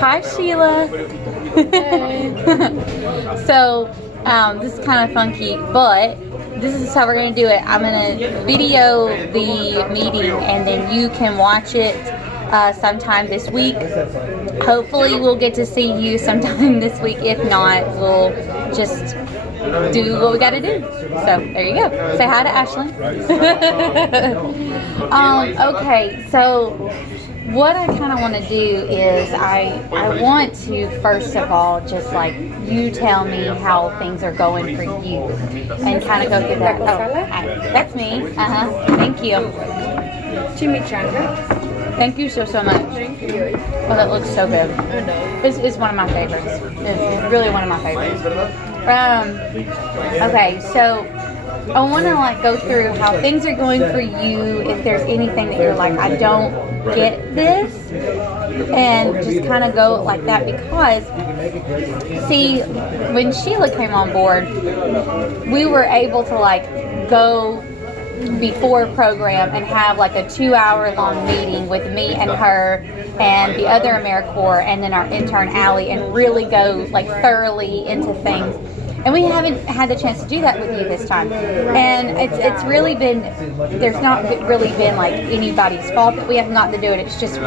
Hi, Sheila. So, this is kind of funky, but this is how we're going to do it. I'm going to video the meeting, and then you can watch it sometime this week. Hopefully, we'll get to see you sometime this week. If not, we'll just do what we got to do. So, there you go. Say hi to Ashlyn. Okay, so what I kind of want to do is I want to first of all just like you tell me how things are going for you and kind of go through that. Oh, hi. That's me. Thank you. Chimichanga. Thank you so much. Thank you. Oh, that looks so good. Oh no. It's one of my favorites. It's really one of my favorites. Okay, so I want to like go through how things are going for you. If there's anything that you're like, I don't get this, and just kind of go like that, because see, when Sheila came on board, we were able to like go before program and have like a 2-hour long meeting with me and her and the other AmeriCorps and then our intern Allie, and really go like thoroughly into things. And we haven't had the chance to do that with you this time. And it's really been, there's not really been like anybody's fault that we have not to do it. It's just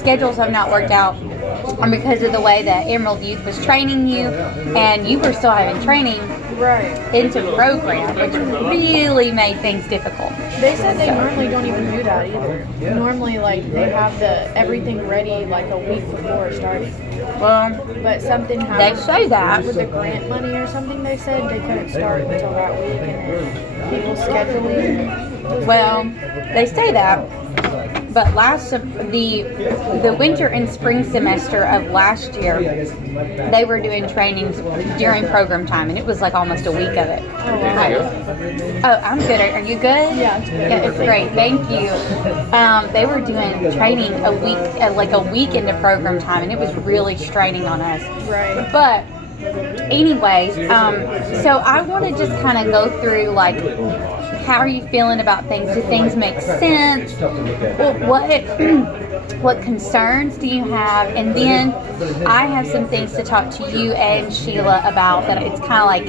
schedules have not worked out. And because of the way that Emerald Youth was training you, and you were still having training into the program, which really made things difficult. They said they normally don't even do that either. Normally, like, they have everything ready like a week before starting. Well, but something happened. They say that with the grant money or something. They said they couldn't start until that week, and then people scheduling. Well, they say that. But the winter and spring semester of last year, they were doing trainings during program time, and it was like almost a week of it. Oh, wow. Oh, I'm good. Are you good? Yeah, it's good. Yeah, it's great. Thank you. They were doing training a week into program time, and it was really straining on us. Right. But anyways, so I want to just kind of go through like, how are you feeling about things? Do things make sense? Well, what concerns do you have? And then I have some things to talk to you and Sheila about, that it's kind of like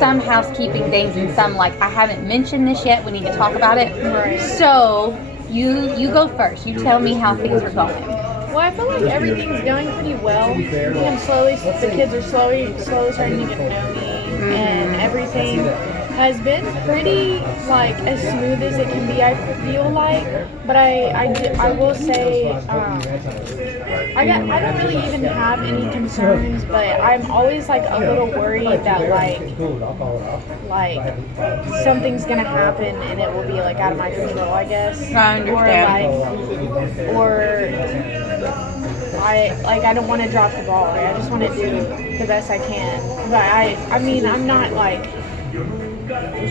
some housekeeping things and some like, I haven't mentioned this yet, we need to talk about it. Right. So you go first. You tell me how things are going. Well, I feel like everything's going pretty well. The kids are slowly starting to get to know me, and everything has been pretty like as smooth as it can be, I feel like. But I will say I don't really even have any concerns, but I'm always like a little worried that like something's gonna happen and it will be like out of my control, I guess. I understand. Or I don't want to drop the ball. I just want to do the best I can. But I mean, I'm not like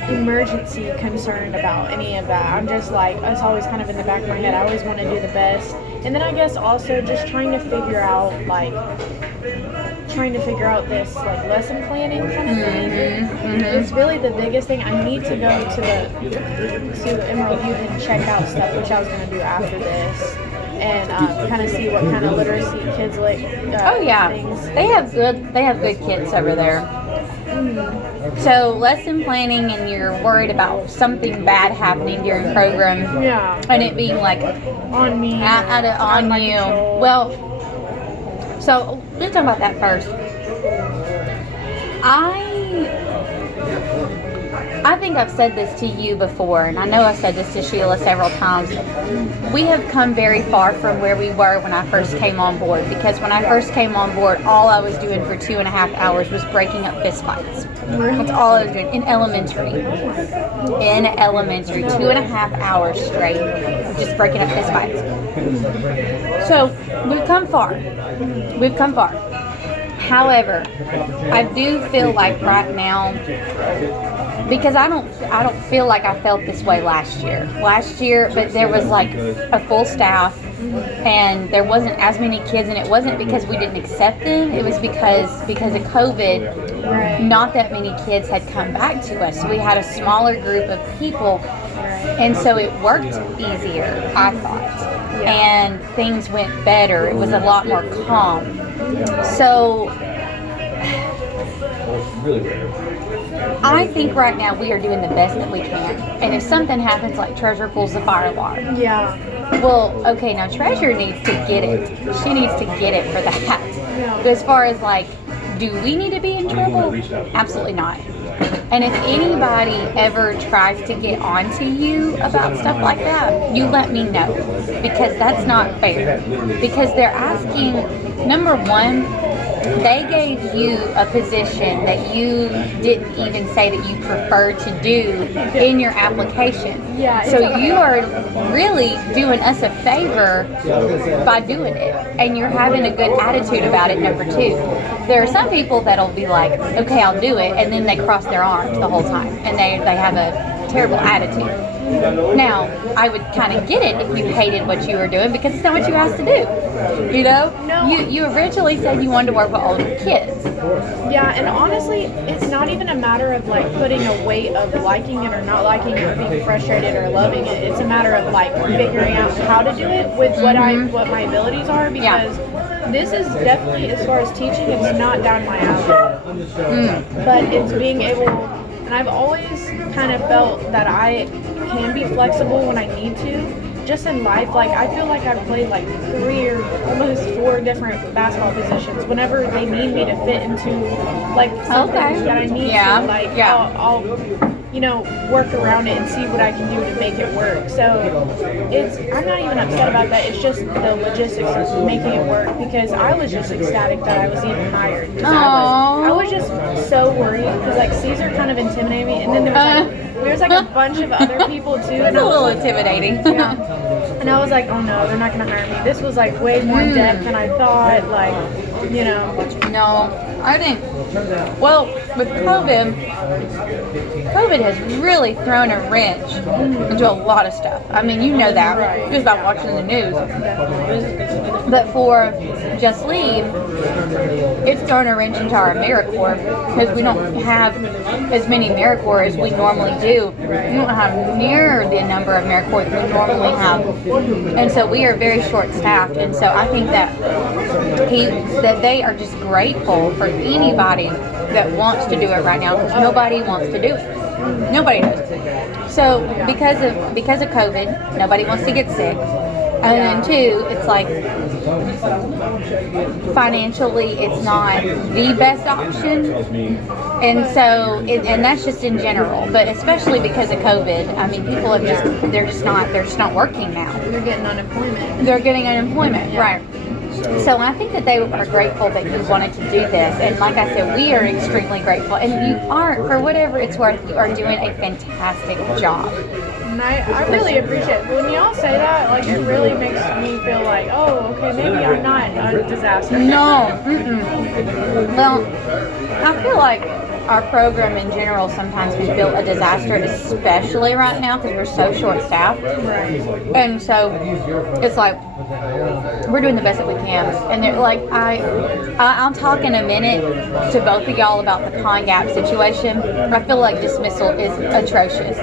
emergency concerned about any of that. I'm just like, it's always kind of in the back of my head. I always want to do the best. And then I guess also just trying to figure out this like lesson planning kind of thing. It's really the biggest thing. I need to go to Emerald Youth and check out stuff, which I was going to do after this, and kind of see what kind of literacy kids like. Oh yeah, things. They have good kids over there. So lesson planning, and you're worried about something bad happening during program, and it being like on me, on you. Control. Well, so let's talk about that first. I think I've said this to you before, and I know I've said this to Sheila several times. We have come very far from where we were when I first came on board, because when I first came on board, all I was doing for 2.5 hours was breaking up fist fights. That's all I was doing in elementary. 2.5 hours straight, just breaking up fist fights. So we've come far. However, I do feel like right now, because I don't feel like I felt this way last year, but there was like a full staff, and there wasn't as many kids, and it wasn't because we didn't accept them, it was because of COVID, not that many kids had come back to us, so we had a smaller group of people, and so it worked easier, I thought. and things went better. It was a lot more calm. So I think right now we are doing the best that we can. And if something happens, like Treasure pulls the fire alarm, Yeah. well, okay, now Treasure needs to get it. She needs to get it for that. Yeah. But as far as like, do we need to be in trouble? Absolutely not. And if anybody ever tries to get onto you about stuff like that, you let me know, because that's not fair. Because they're asking, number one, they gave you a position that you didn't even say that you preferred to do in your application. Yeah, So it's- you are really doing us a favor by doing it. And you're having a good attitude about it, number two. There are some people that'll be like, okay, I'll do it, and then they cross their arms the whole time. And they have a terrible attitude. Now, I would kind of get it if you hated what you were doing, because it's not what you asked to do. You know? No. You originally said you wanted to work with older kids. Yeah, and honestly, it's not even a matter of like putting a weight of liking it or not liking it or being frustrated or loving it. It's a matter of like figuring out how to do it with what my abilities are, because this is definitely, as far as teaching, it's not down my alley. But it's being able, and I've always kind of felt that I can be flexible when I need to. Just in life, like I feel like I've played like 3 or almost 4 different basketball positions. Whenever they need me to fit into like something that I need to, like I'll work around it and see what I can do to make it work. So I'm not even upset about that. It's just the logistics of making it work, because I was just ecstatic that I was even hired. I was just so worried, because like Caesar kind of intimidated me, and then there was like a bunch of other people too. It's a little intimidating. Yeah. And I was like, oh no, they're not gonna hire me. This was like way more in depth than I thought. Like, No, I didn't. Well, with COVID has really thrown a wrench into a lot of stuff. I mean, you know that just by watching the news. But for Just Leave, it's thrown a wrench into our AmeriCorps, because we don't have as many AmeriCorps as we normally do. We don't have near the number of AmeriCorps that we normally have, and so we are very short-staffed. And so I think that they are just grateful for anybody that wants to do it right now, because nobody wants to do it. Nobody does. So because of COVID, nobody wants to get sick. And then two, it's like financially it's not the best option. And so, and that's just in general, but especially because of COVID, I mean, people they're just not working now. They're getting unemployment. They're getting unemployment, right. So I think that they are grateful that you wanted to do this. And like I said, we are extremely grateful. And you are, for whatever it's worth, you are doing a fantastic job. And I really appreciate it. When y'all say that, like, it really makes me feel like, oh, okay, maybe I'm not a disaster. No. Well, I feel like our program in general sometimes can feel a disaster, especially right now because we're so short-staffed. Right. And so it's like we're doing the best that we can. And they're like, I'll talk in a minute to both of y'all about the Pine Gap situation. I feel like dismissal is atrocious.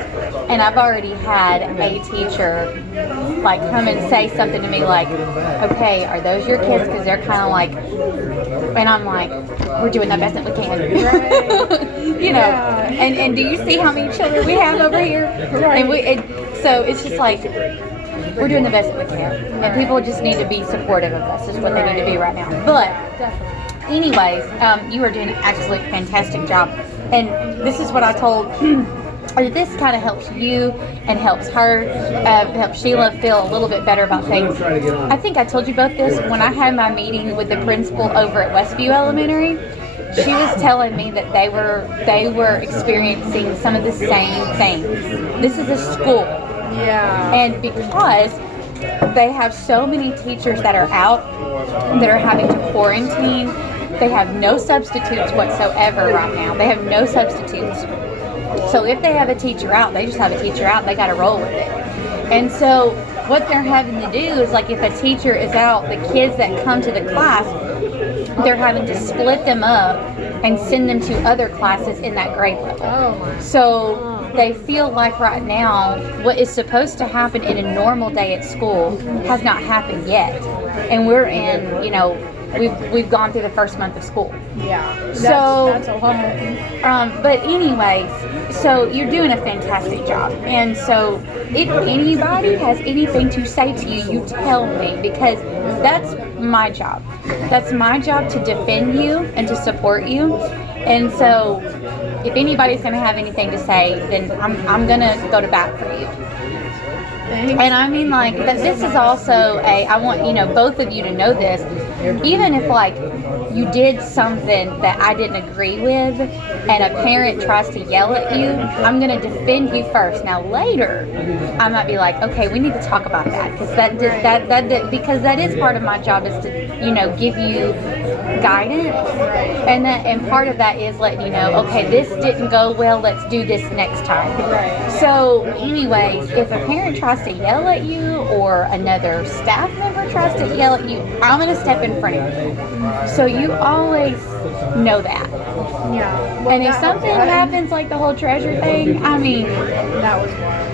And I've already had a teacher like come and say something to me like, okay, are those your kids? Because they're kind of like, and I'm like, we're doing the best that we can. Right. You know, and do you see how many children we have over here? Right. And so it's just like, we're doing the best that we can. And people just need to be supportive of us is what they need to be right now. But anyways, you are doing an absolutely fantastic job. And this is what I told this kind of helps you and helps her, helps Sheila feel a little bit better about things. I think I told you both this when I had my meeting with the principal over at Westview Elementary. She was telling me that they were experiencing some of the same things. This is a school. Yeah. And because they have so many teachers that are out, that are having to quarantine, they have no substitutes whatsoever right now. They have no substitutes. So if they have a teacher out, they just have a teacher out. They got to roll with it. And so what they're having to do is, like, if a teacher is out, the kids that come to the class, they're having to split them up and send them to other classes in that grade level. Oh my. So they feel like right now what is supposed to happen in a normal day at school has not happened yet. And we're in, you know, we've gone through the first month of school. Yeah. That's a lot. But anyways, so you're doing a fantastic job. And so if anybody has anything to say to you, you tell me, because that's my job. That's my job to defend you and to support you. And so if anybody's going to have anything to say, then I'm going to go to bat for you. Thanks. And I mean, like, that this is also I want, you know, both of you to know this. Even if, like, you did something that I didn't agree with and a parent tries to yell at you, I'm going to defend you first. Now, later, I might be like, okay, we need to talk about that. Because because that is part of my job, is to, you know, give you guidance. And part of that is letting you know, okay, this didn't go well, let's do this next time. Right. So anyways, if a parent tries to yell at you or another staff member tries to yell at you, I'm going to step in front of you. So you always know that. Yeah. Well, And if something happens like the whole treasure thing, I mean, that was wild.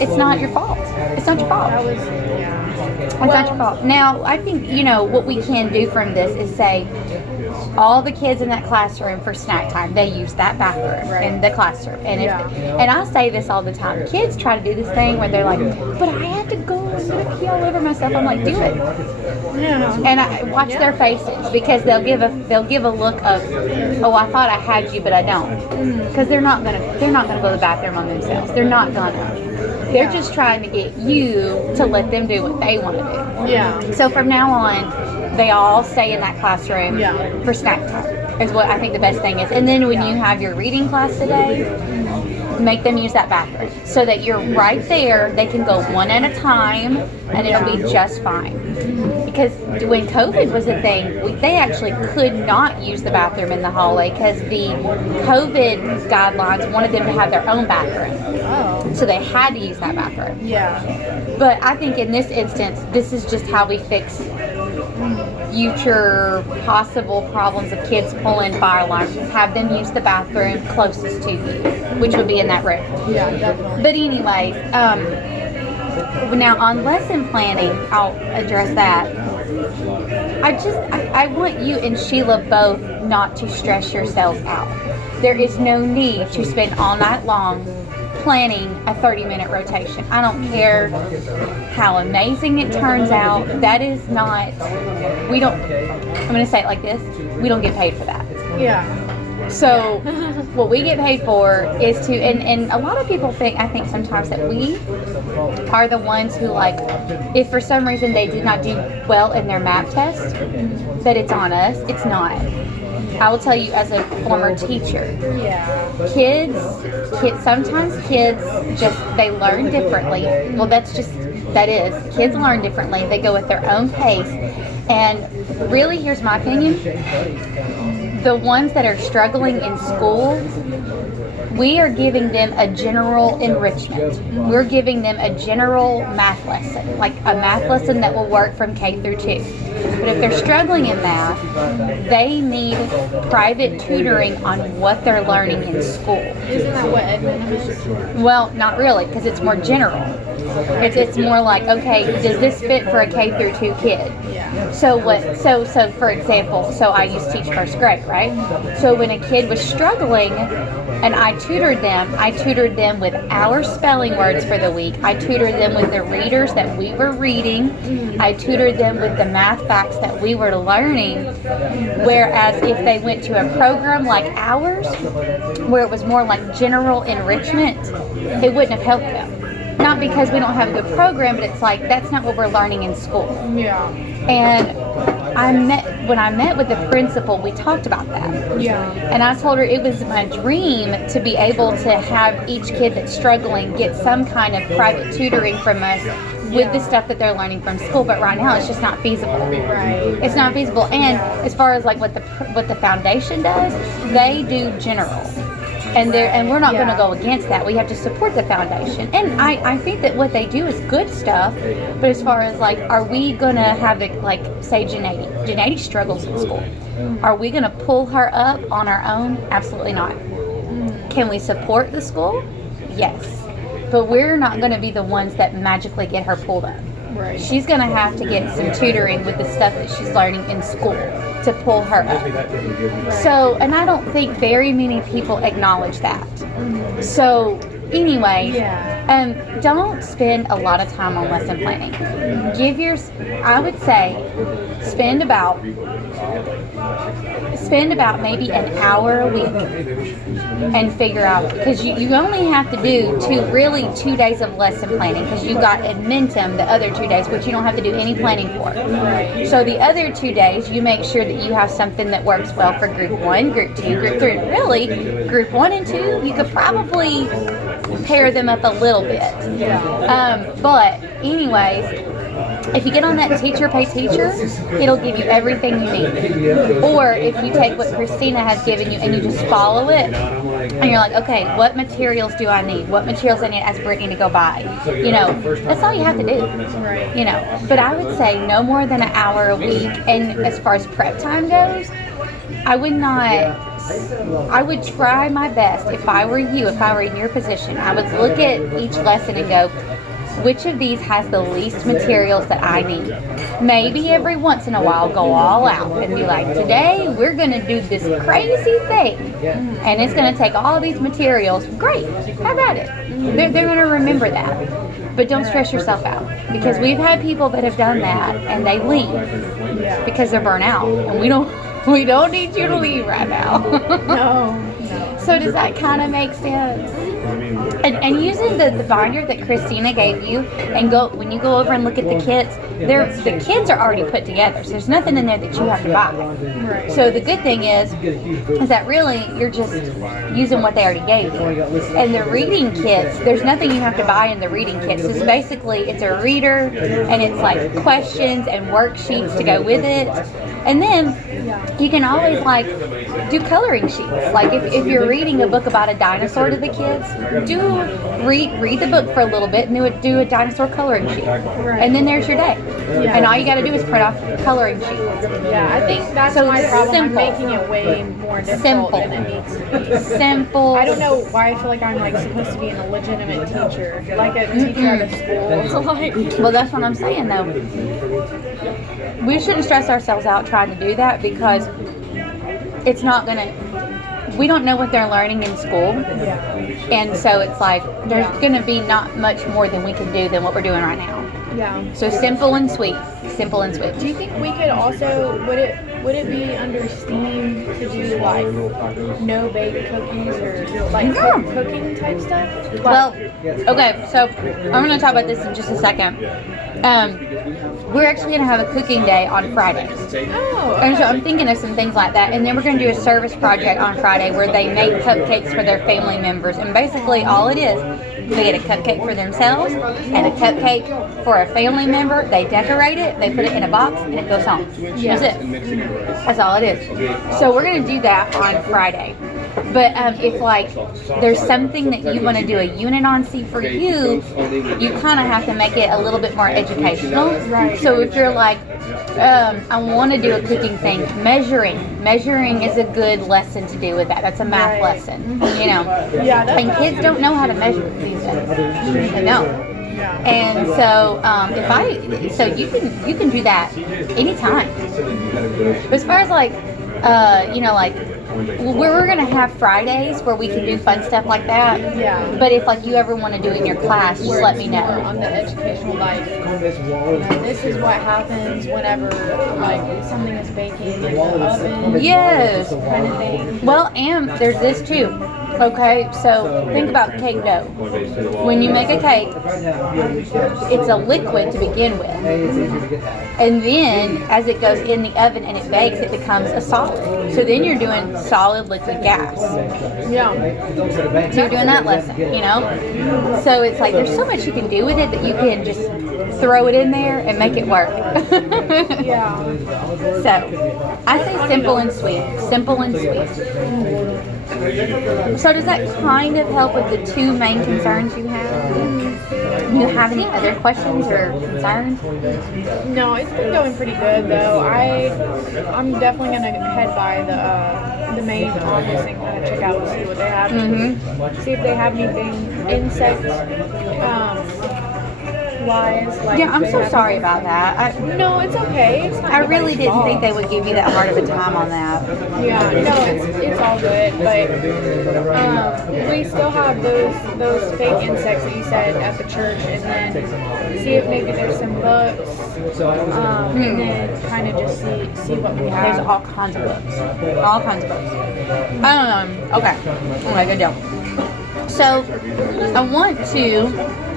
it's not your fault. It's not your fault. That was, yeah. It's not your fault. Now, I think, you know, what we can do from this is say, all the kids in that classroom for snack time, they use that bathroom in the classroom. And and I say this all the time. Kids try to do this thing where they're like, but I have to go and pee all over myself. I'm like, do it. Yeah. And I watch their faces, because they'll give a look of, oh, I thought I had you, but I don't. Because they're not gonna go to the bathroom on themselves. They're not gonna. They're just trying to get you to let them do what they want to do. Yeah. So from now on, they all stay in that classroom for snack time, is what I think the best thing is. And then when you have your reading class today, make them use that bathroom so that you're right there. They can go one at a time, and it'll be just fine. Because when COVID was a thing, they actually could not use the bathroom in the hallway because the COVID guidelines wanted them to have their own bathroom. Oh. So they had to use that bathroom. Yeah. But I think in this instance, this is just how we fix future possible problems of kids pulling fire alarms. Just have them use the bathroom closest to you, which would be in that room. Yeah, definitely. But anyways, now on lesson planning, I'll address that. I want you and Sheila both not to stress yourselves out. There is no need to spend all night long planning a 30-minute rotation. I don't care how amazing it turns out. That is not, I'm going to say it like this, we don't get paid for that. Yeah. So what we get paid for is to, and a lot of people I think sometimes that we are the ones who, like, if for some reason they did not do well in their math test, that it's on us. It's not. I will tell you, as a former teacher, kids, sometimes kids they learn differently. Well, kids learn differently. They go at their own pace. And really, here's my opinion. The ones that are struggling in school, we are giving them a general enrichment. We're giving them a general math lesson, like a math lesson that will work from K through 2. But if they're struggling in math, they need private tutoring on what they're learning in school. Isn't that what Edmund is? Well, not really, because it's more general. It's more like, okay, does this fit for a K through 2 kid? Yeah. So for example, I used to teach first grade, right? So when a kid was struggling and I tutored them with our spelling words for the week. I tutored them with the readers that we were reading. I tutored them with the math facts that we were learning. Whereas if they went to a program like ours, where it was more like general enrichment, it wouldn't have helped them. Not because we don't have a good program, but it's like, that's not what we're learning in school. Yeah. And when I met with the principal, we talked about that. Yeah. And I told her it was my dream to be able to have each kid that's struggling get some kind of private tutoring from us with the stuff that they're learning from school. But right now, it's just not feasible. Right. It's not feasible. And as far as like what the foundation does, they do general. And we're not going to go against that. We have to support the foundation. And I think that what they do is good stuff. But as far as like, are we going to have it, like, say Janady struggles in school. Are we going to pull her up on our own? Absolutely not. Can we support the school? Yes. But we're not going to be the ones that magically get her pulled up. Right. She's going to have to get some tutoring with the stuff that she's learning in school to pull her up. So, and I don't think very many people acknowledge that. So, anyway, don't spend a lot of time on lesson planning. I would say, spend about maybe an hour a week and figure out, because you only have to do 2 days of lesson planning, because you got Admentum the other 2 days, which you don't have to do any planning for. Right. So the other 2 days, you make sure that you have something that works well for group 1, group 2, group 3. Really, group 1 and 2, you could probably pair them up a little bit. But anyways, if you get on that teacher pay teacher, it'll give you everything you need. Or if you take what Christina has given you and you just follow it, and you're like, okay, what materials do I need? What materials I need to ask Brittany to go buy? That's all you have to do. Right. But I would say no more than an hour a week. And as far as prep time goes, I would try my best. If I were you, if I were in your position, I would look at each lesson and go, which of these has the least materials that I need? Maybe every once in a while go all out and be like, today we're going to do this crazy thing and it's going to take all these materials. Great, how about it? They're going to remember that. But don't stress yourself out, because we've had people that have done that and they leave because they're burnt out, and we don't need you to leave right now. No. So does that kind of make sense? And using the binder that Christina gave you, and when you go over and look at the kits, the kits are already put together, so there's nothing in there that you have to buy. Right. So the good thing is that really you're just using what they already gave you. And the reading kits, there's nothing you have to buy in the reading kits. It's basically, it's a reader, and it's like questions and worksheets to go with it. And then you can always do coloring sheets. Like if you're reading a book about a dinosaur to the kids, read the book for a little bit and do a dinosaur coloring sheet. Right. And then there's your day. And all you got to do is print off coloring sheets. Yeah, I think that's my problem. I'm making it way more difficult than it needs to be. Simple. I don't know why I feel like I'm supposed to be a legitimate teacher, like a teacher at a school. Well, that's what I'm saying though. We shouldn't stress ourselves out trying to do that, because it's not gonna. We don't know what they're learning in school, and so it's like there's gonna be not much more than we can do than what we're doing right now. Yeah. So simple and sweet. Simple and sweet. Do you think we could also, would it be under STEAM to do no bake cookies or cooking type stuff? Well, okay, so I'm going to talk about this in just a second. We're actually going to have a cooking day on Friday. Oh, okay. And so I'm thinking of some things like that. And then we're going to do a service project on Friday where they make cupcakes for their family members. And basically all it is, they get a cupcake for themselves and a cupcake for a family member. They decorate it, they put it in a box, and it goes home. That's it. That's all it is. So we're going to do that on Friday. But if there's something that you want to do a unit on, see for you kind of have to make it a little bit more educational. Right. So if you're I want to do a cooking thing, measuring is a good lesson to do with that. That's a math lesson, Yeah. And kids don't know how to measure these days. They don't. And so so you can do that anytime. But as far as we're gonna have Fridays where we can do fun stuff like that. Yeah. But if you ever want to do it in your class, just let me know. On the educational this is what happens whenever something is baking in the oven. Yes. Kind of thing. Well, and there's this too. Okay, so think about cake dough. When you make a cake, it's a liquid to begin with. And then as it goes in the oven and it bakes, it becomes a solid. So then you're doing solid liquid gas. Yeah. So you're doing that lesson, So it's there's so much you can do with it that you can just throw it in there and make it work. Yeah. So I say simple and sweet. Simple and sweet. So does that kind of help with the two main concerns you have? you have any other questions or concerns? No, it's been going pretty good though. I'm definitely gonna head by the main office and kind of check out and see what they have. See if they have anything insect wise. Like Yeah, I'm if they so have sorry anything- about that. No, it's okay. It's not I really anybody's didn't think they fault. would give you that hard of a time on that. Yeah, no, it's all good, but we still have those fake insects that you said at the church, and then see if maybe there's some books, and then kind of just see what we have. There's all kinds of books. All kinds of books. Okay. Okay, good deal. So, I want to...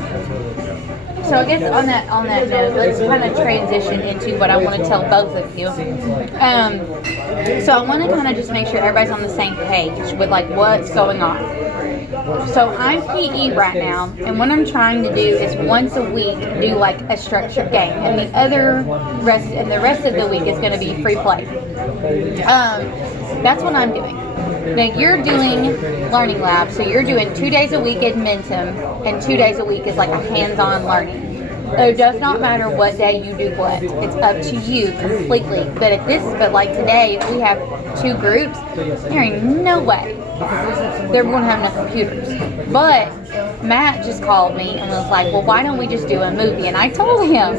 So I guess on that note, let's kind of transition into what I want to tell both of you. So I want to kind of just make sure everybody's on the same page with like what's going on. So I'm PE right now, and what I'm trying to do is once a week do like a structured game, and the rest of the week is going to be free play. That's what I'm doing. Now you're doing learning lab, so you're doing 2 days a week Edmentum, and 2 days a week is like a hands-on learning. It does not matter what day you do what. It's up to you completely. But like today, if we have 2 groups, there ain't no way they're going to have enough computers. But Matt just called me and was like, well, why don't we just do a movie? And I told him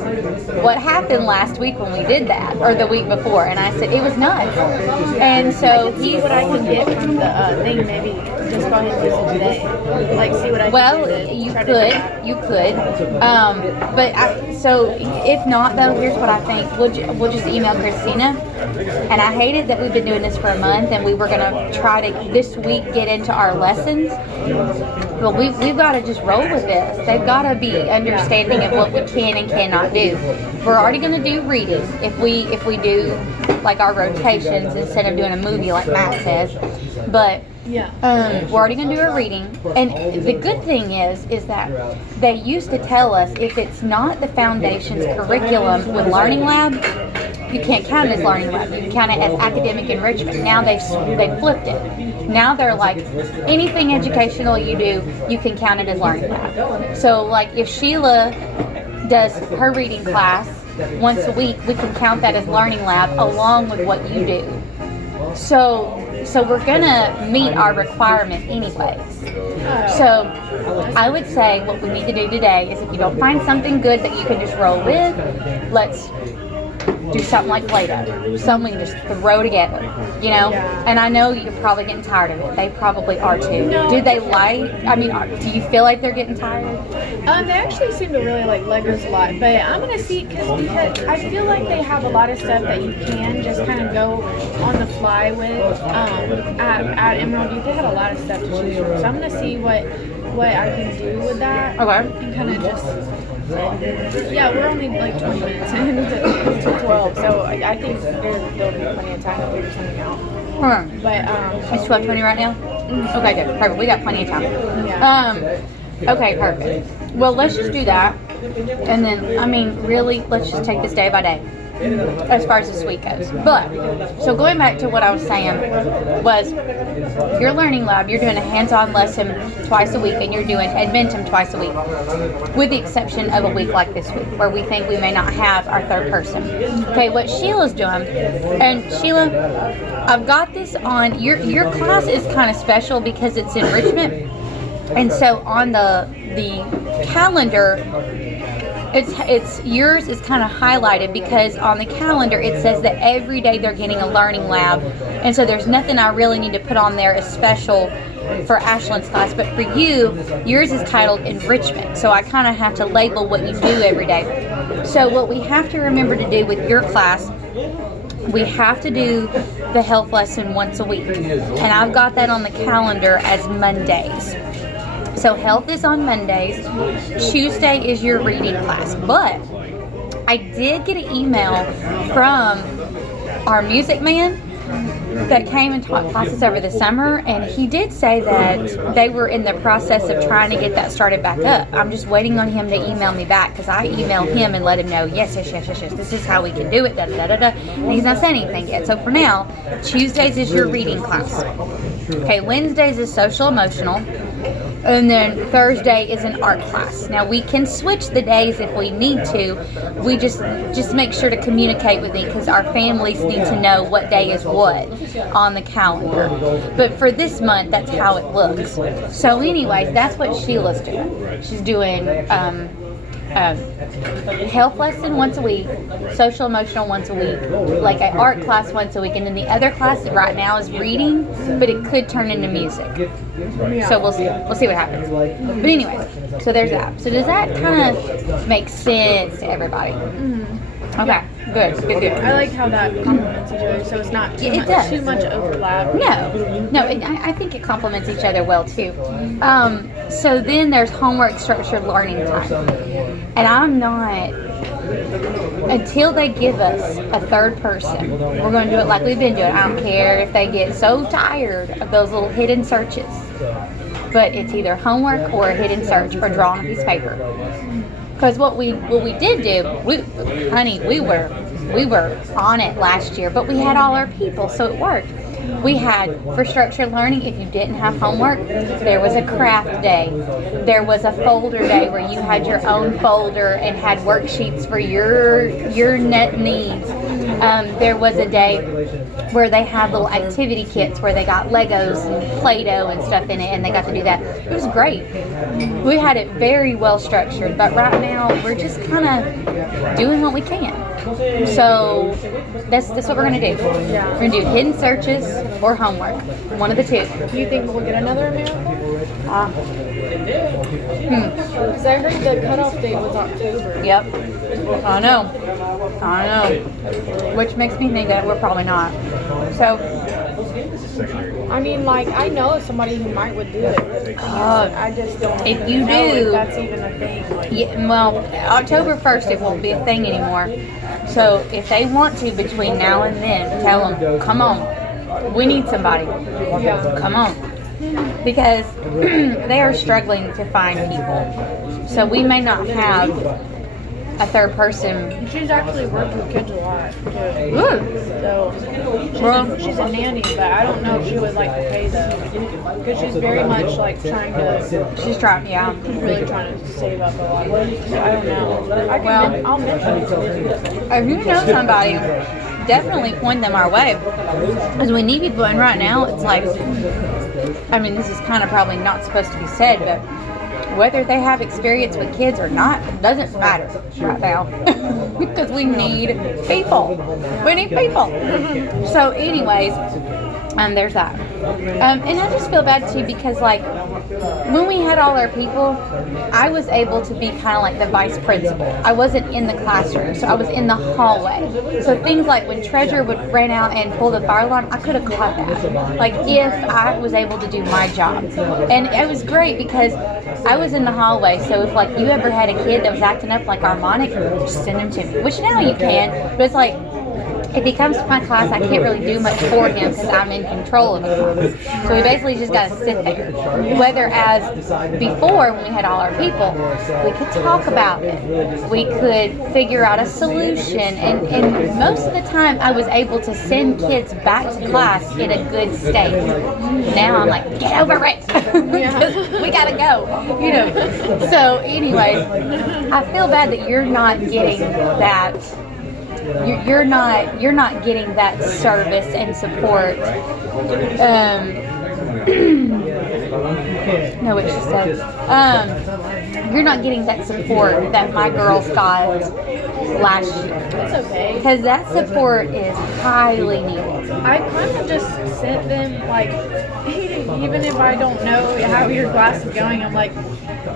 what happened last week when we did that, or the week before. And I said, it was nuts. And so See what I can get from the thing, maybe just go ahead and use it today. Like, see what I can do to try to do that. You could. So if not, though, here's what I think. We'll just email Christina. And I hated that we've been doing this for a month, and we were going to try to this week get into our lessons. But we've got to just roll with this. They've got to be understanding of what we can and cannot do. We're already going to do reading if we do like our rotations instead of doing a movie like Matt says. But Yeah. we're already going to do a reading. And the good thing is that they used to tell us if it's not the Foundation's curriculum with Learning Lab, you can't count it as Learning Lab. You can count it as academic enrichment. Now they've flipped it. Now they're like, anything educational you do, you can count it as Learning Lab. So like if Sheila does her reading class once a week, we can count that as Learning Lab along with what you do. So we're gonna meet our requirement anyways. So I would say what we need to do today is if you don't find something good that you can just roll with, let's do something like Play-Doh. Something we can just throw together, you know? Yeah. And I know you're probably getting tired of it. They probably are too. No. Do they do you feel like they're getting tired? They actually seem to really like Legos a lot, but I'm gonna see because I feel like they have a lot of stuff that you can just kind of go on the fly with. At Emerald Youth, they had a lot of stuff to choose from, so I'm gonna see what I can do with that. Okay. And kind of just we're only like 20 minutes into 12, so I think there'll be plenty of time to figure something out. But It's 12:20 right now? Okay, good. Perfect. We got plenty of time. Yeah. Okay, perfect. Well, let's just do that. And then, really, let's just take this day by day as far as this week goes. But, so going back to what I was saying was your learning lab, you're doing a hands-on lesson twice a week, and you're doing Edmentum twice a week, with the exception of a week like this week, where we think we may not have our third person. Okay, what Sheila's doing, and Sheila, I've got this on, your class is kind of special because it's enrichment, and so on the calendar, it's yours is kind of highlighted because on the calendar it says that every day they're getting a learning lab, and so there's nothing I really need to put on there as special for Ashlyn's class. But for you, yours is titled enrichment, so I kind of have to label what you do every day. So what we have to remember to do with your class, we have to do the health lesson once a week, and I've got that on the calendar as Mondays. So health is on Mondays. Tuesday is your reading class. But I did get an email from our music man that came and taught classes over the summer, and he did say that they were in the process of trying to get that started back up. I'm just waiting on him to email me back, because I emailed him and let him know, yes, this is how we can do it, and he's not saying anything yet. So for now, Tuesdays is your reading class. Okay, Wednesdays is social emotional. And then Thursday is an art class. Now we can switch the days if we need to. We just make sure to communicate with me because our families need to know what day is what on the calendar. But for this month, that's how it looks. So anyways, that's what Sheila's doing. She's doing health lesson once a week, social emotional once a week, like an art class once a week, and then the other class right now is reading, but it could turn into music. So we'll see what happens. But anyway, so there's that. So does that kind of make sense to everybody? Mm-hmm. Okay, good. I like how that complements each other, so it's not too much overlap. No, I think it complements each other well too. So then there's homework structured learning time. And I'm not, until they give us a third person, we're going to do it like we've been doing. I don't care if they get so tired of those little hidden searches. But it's either homework or a hidden search or draw on a piece of paper. Because what we did do, we were on it last year, but we had all our people, so it worked. We had, for structured learning, if you didn't have homework, there was a craft day. There was a folder day where you had your own folder and had worksheets for your net needs. There was a day where they had little activity kits where they got Legos and Play-Doh and stuff in it, and they got to do that. It was great. We had it very well structured, but right now we're just kind of doing what we can. So that's what we're going to do. Yeah. We're going to do hidden searches or homework. One of the two. Do you think we'll get another miracle? Because I heard the cutoff date was October. Yep. I know. Which makes me think that we're probably not. So, I mean, like, I know somebody who would do it. I just don't if you know do, if that's even a thing. yeah, well, October 1st it won't be a thing anymore. So if they want to between now and then, tell them, come on, we need somebody. Yeah. Come on. Because they are struggling to find people. So we may not have a third person. She's actually worked with kids a lot, too. Ooh. So she's a nanny, but I don't know if she would like to pay though, because she's very much like trying to. She's trying, yeah. She's really trying to save up a lot of money. So I don't know. I'll mention it to you. If you know somebody, definitely point them our way. Because we need people, and right now it's like, I mean, this is kind of probably not supposed to be said, but whether they have experience with kids or not, it doesn't matter right now. Because we need people. We need people. So anyways, there's that. And I just feel bad too because like when we had all our people, I was able to be kind of like the vice principal. I wasn't in the classroom, so I was in the hallway. So things like when Treasure would run out and pull the fire alarm, I could have caught that. Like if I was able to do my job. And it was great because I was in the hallway, so if like you ever had a kid that was acting up like Armonic, just send him to me. Which now you can, but it's like, if he comes to my class, I can't really do much for him because I'm in control of the class. So we basically just got to sit there. Whether as before, when we had all our people, we could talk about it. We could figure out a solution. And most of the time, I was able to send kids back to class in a good state. Now I'm like, get over it. We got to go. You know. So anyway, I feel bad that you're not getting that. You're not getting that service and support. No, what she said. You're not getting that support that my girls got last year. That's okay. Because that support is highly needed. I kind of just sent them, like, even if I don't know how your class is going, I'm like,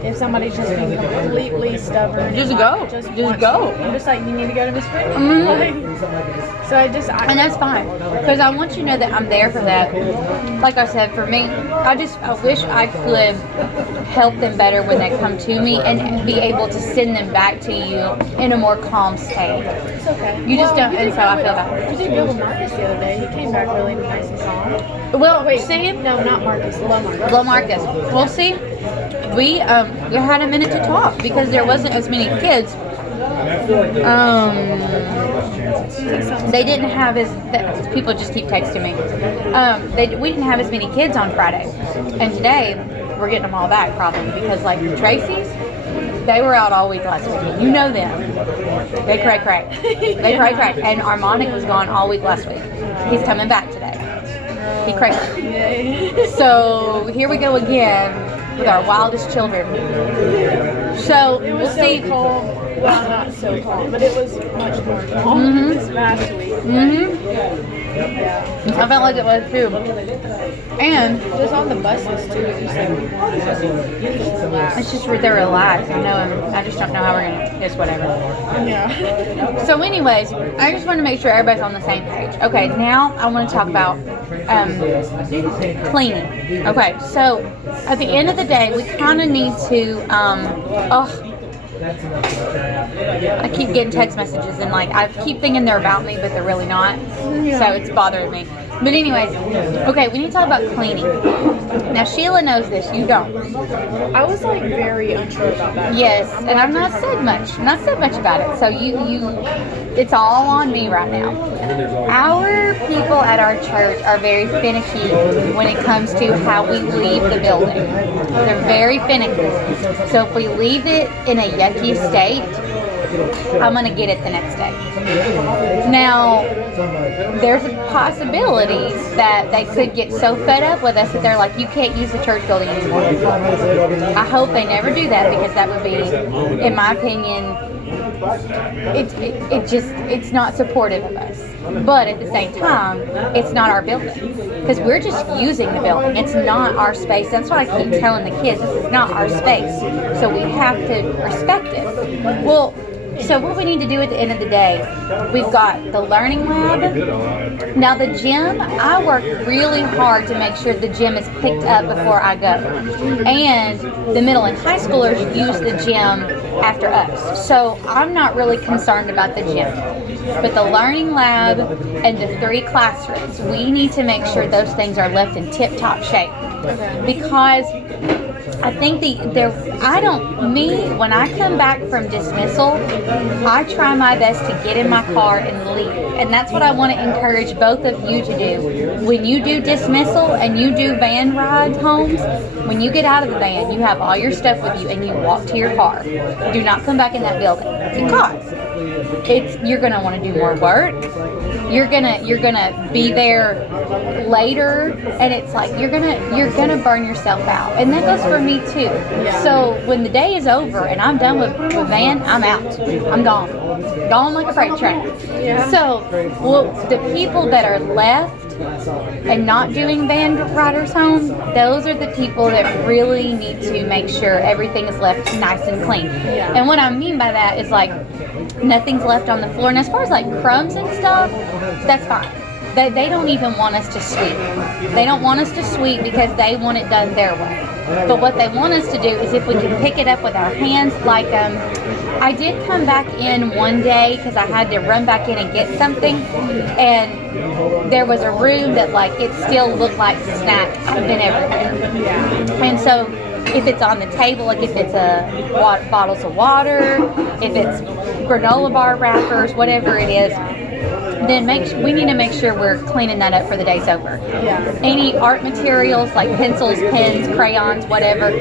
if somebody's just being completely stubborn, Just and go. like, Just wants go. to- I'm just like, you need to go to Miss Brittany. Mm-hmm. So And that's fine, because I want you to know that I'm there for that. Like I said, for me, I wish I could help them better when they come to me and be able to send them back to you in a more calm state. It's okay. You just don't, and so I feel bad. We did go with Marcus the other day. He came back really nice and calm. Well, Wait, see, no, not Marcus. Low Marcus. Hello, Marcus. Well, see, we had a minute to talk because there wasn't as many kids. They didn't have people just keep texting me. We didn't have as many kids on Friday, and today we're getting them all back probably because like Tracy's, they were out all week last week. You know them. They cray cray. They cray cray. And Armonic was gone all week last week. He's coming back today. He cray cray. So here we go again with our wildest children. So It we'll was see. so calm. Well, not so calm, but it was much more calm this past week. Yeah. I felt like it was too. And Just on the buses too. It's just like relax. it's just they're relaxed. I know. I just don't know how we're gonna. It's whatever. Yeah. So, anyways, I just want to make sure everybody's on the same page. Okay, now I want to talk about cleaning. Okay, so at the end of the day, we kind of need to. I keep getting text messages and like I keep thinking they're about me, but they're really not. So it's bothering me. But anyways, okay, we need to talk about cleaning. Now Sheila knows this, you don't. I was like very unsure about that. Yes, and I've not said much. Not said much about it. So it's all on me right now. Our people at our church are very finicky when it comes to how we leave the building. They're very finicky. So if we leave it in a yucky state, I'm gonna get it the next day. Now, there's a possibility that they could get so fed up with us that they're like, you can't use the church building anymore. I hope they never do that because that would be, in my opinion, it's not supportive of us. But at the same time, it's not our building because we're just using the building. It's not our space. That's what I keep telling the kids. This is not our space, so we have to respect it. Well, so what we need to do at the end of the day, we've got the learning lab. Now the gym, I work really hard to make sure the gym is picked up before I go. And the middle and high schoolers use the gym after us. So I'm not really concerned about the gym. But the learning lab and the 3 classrooms, we need to make sure those things are left in tip-top shape. Because I think when I come back from dismissal, I try my best to get in my car and leave. And that's what I want to encourage both of you to do. When you do dismissal and you do van rides homes, when you get out of the van, you have all your stuff with you and you walk to your car. Do not come back in that building because you're going to want to do more work. You're gonna be there later, and it's like you're gonna burn yourself out, and that goes for me too. So when the day is over and I'm done with van, I'm out. I'm gone like a freight train. So, the people that are left and not doing van riders home, those are the people that really need to make sure everything is left nice and clean. And what I mean by that is like nothing's left on the floor. And as far as like crumbs and stuff, that's fine. They don't even want us to sweep. They don't want us to sweep because they want it done their way. But what they want us to do is if we can pick it up with our hands, like I did come back in one day because I had to run back in and get something, and there was a room that like it still looked like snack had been everywhere. And so if it's on the table, like if it's bottles of water, if it's granola bar wrappers, whatever it is, then we need to make sure we're cleaning that up for the day's over. Any art materials like pencils, pens, crayons, whatever,